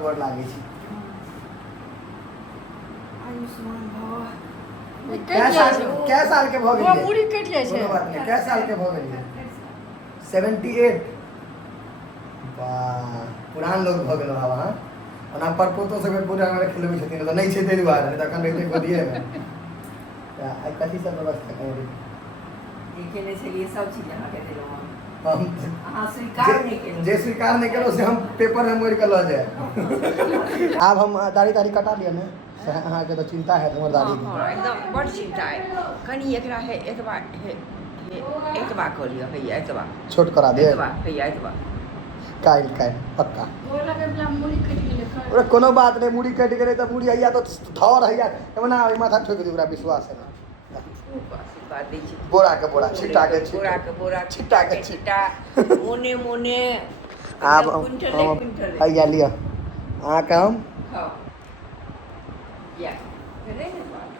गोर लागे छी आयुष्मान भव क्या साल के भ गेलिए मुड़ी कट जाय छै कोनो बात नहीं क्या साल के भ गेलिए 78 वाह पुरान लोग भ गेल बाबा हां ओना परपोतो सब पूरा हमरे खेलबै छथिन त नहीं छै तै दुआरे त अखन रहते गोदिए में आई कथि सब व्यवस्था करै देखे नहीं छलिए सब चीज अहाँ के देलौ हम अहाँ स्वीकार नहीं केलौ जे स्वीकार नहीं केलो से हम पेपर में मोड़ के ल जाए अब हम दाढ़ी कटा लिया ने अहाँ के तो चिंता है हमर दाढ़ी के हां एकदम बड़ चिंता है कनी एकरा है एतबा कर लियो भैया एतबा छोट करा दे एतबा भैया एतबा काल पक्का गोर लगे वाला मुड़ी कट गेलै अरे कोनो बात नहीं मुड़ी कट गेलै त मुड़ी हैया तो धर हैया एमना माथा ठोक दे ओकरा विश्वास है आशीर्वाद दै छी बोरा के बोरा छिटा के बोरा छिटा के छिटा मोने आब क्विंटल हैया लिया अहाँ के हम खाओ या करे ने बात